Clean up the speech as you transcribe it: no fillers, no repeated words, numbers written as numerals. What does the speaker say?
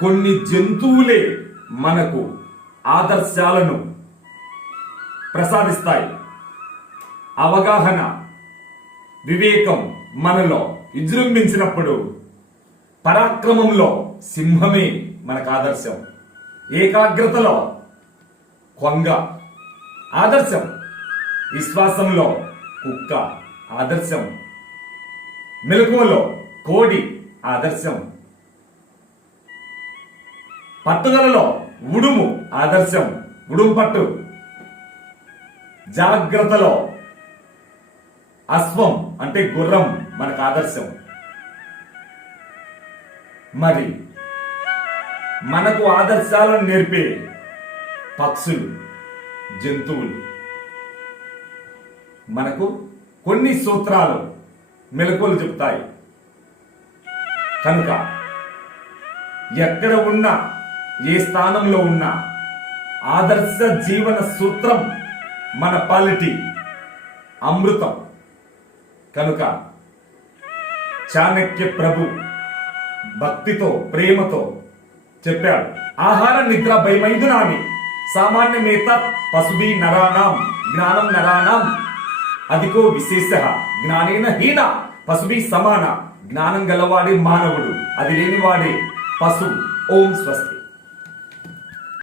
కొన్ని జంతువులే మనకు ఆదర్శాలను ప్రసాదిస్తాయి. అవగాహన, వివేకం మనలో విజృంభించినప్పుడు పరాక్రమంలో సింహమే మనకు ఆదర్శం, ఏకాగ్రతలో కొంగ ఆదర్శం, విశ్వాసంలో కుక్క ఆదర్శం, మెలకువలో కోడి ఆదర్శం, పట్టుదలలో ఉడుము ఆదర్శం, ఉడుము పట్టు, జాగ్రత్తలో అశ్వం అంటే గుర్రం మనకు ఆదర్శం. మరి మనకు ఆదర్శాలను నేర్పే పక్షులు, జంతువులు మనకు కొన్ని సూత్రాలు, మెలకువలు చెప్తాయి. కనుక ఎక్కడ ఉన్నా, ఏ స్థానంలో ఉన్నా ఆదర్శ జీవన సూత్రం మన పాలిటి అమృతం. కనుక చాణక్య ప్రభు భక్తితో, ప్రేమతో చెప్పాడు, ఆహార నిద్ర భయమైదునాని సామాన్యమేత పశుభి నరాణం జ్ఞానం నరాణం అదికో విశేష జ్ఞానేన హీన పశుభి సమాన. జ్ఞానం గలవాడే మానవుడు, అది లేనివాడే పశువు. ఓం స్వస్తి.